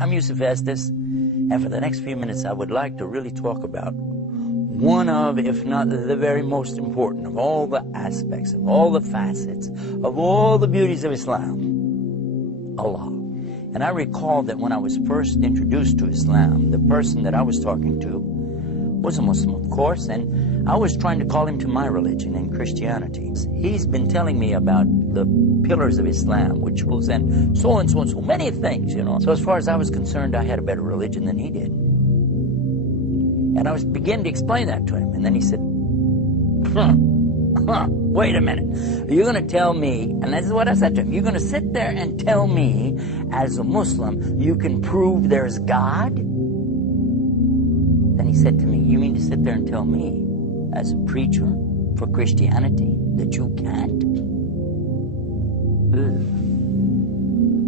I'm Yusuf Estes, and for the next few minutes I would like to really talk about one of, if not the very most important of all the aspects, of all the facets, of all the beauties of Islam, Allah. And I recall that when I was first introduced to Islam, the person that I was talking to was a Muslim, of course, and I was trying to call him to my religion in Christianity. He's been telling me about the pillars of Islam, which rules, and so and so and so, many things, you know. So as far as I was concerned, I had a better religion than he did. And I was beginning to explain that to him, and then he said, wait a minute, you're going to tell me, and this is what I said to him, you're going to sit there and tell me, as a Muslim, you can prove there's God? Then he said to me, you mean to sit there and tell me, as a preacher for Christianity, that you can't?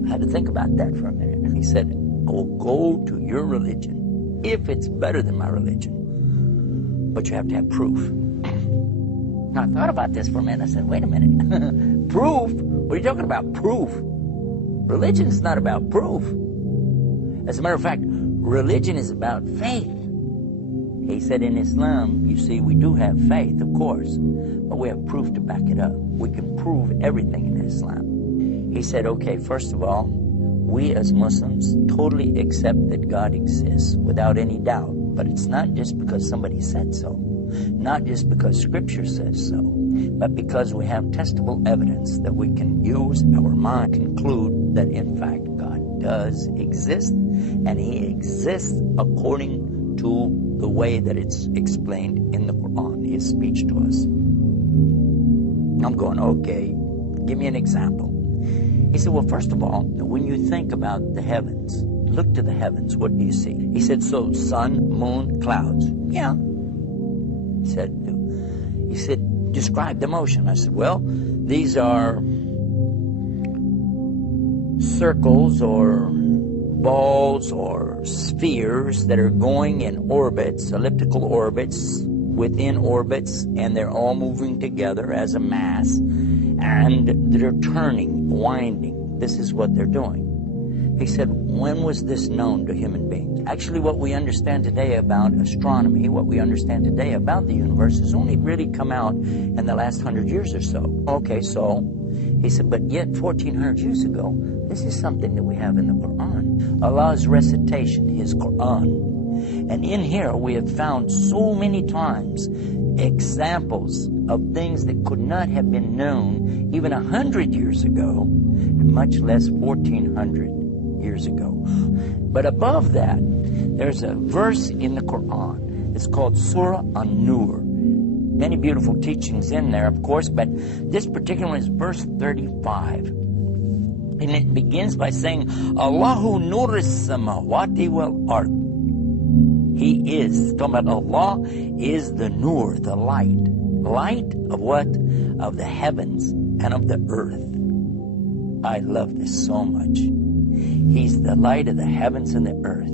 I had to think about that for a minute. He said, oh, go to your religion if it's better than my religion, but you have to have proof. Now, I thought about this for a minute. I said, wait a minute. Proof? What are you talking about? Proof? Religion is not about proof. As a matter of fact, religion is about faith. He said, in Islam, you see, we do have faith, of course, but we have proof to back it up. We can prove everything in Islam. He said, okay, first of all, we as Muslims totally accept that God exists without any doubt. But it's not just because somebody said so, not just because Scripture says so, but because we have testable evidence that we can use our mind to conclude that in fact God does exist, and He exists according to the way that it's explained in the Quran, His speech to us. I'm going, okay, give me an example. He said, well, first of all, when you think about the heavens, look to the heavens, what do you see? He said, so sun, moon, clouds. Yeah. He said, describe the motion. I said, well, these are circles or balls or spheres that are going in orbits, elliptical orbits, within orbits, and they're all moving together as a mass, and they're turning, winding. This is what they're doing. He said, when was this known to human beings? Actually, what we understand today about astronomy, what we understand today about the universe, has only really come out in the last 100 years or so. Okay, so, he said, but yet 1,400 years ago, this is something that we have in the Quran. Allah's recitation, His Quran. And in here, we have found so many times examples of things that could not have been known even 100 years ago, much less 1,400 years ago. But above that, there's a verse in the Quran. It's called Surah An-Nur. Many beautiful teachings in there, of course, but this particular one is verse 35. And it begins by saying, Allahu nuris samawati wal ard. He is, talking about Allah, is the nur, the light. Light of what? Of the heavens and of the earth. I love this so much. He's the light of the heavens and the earth.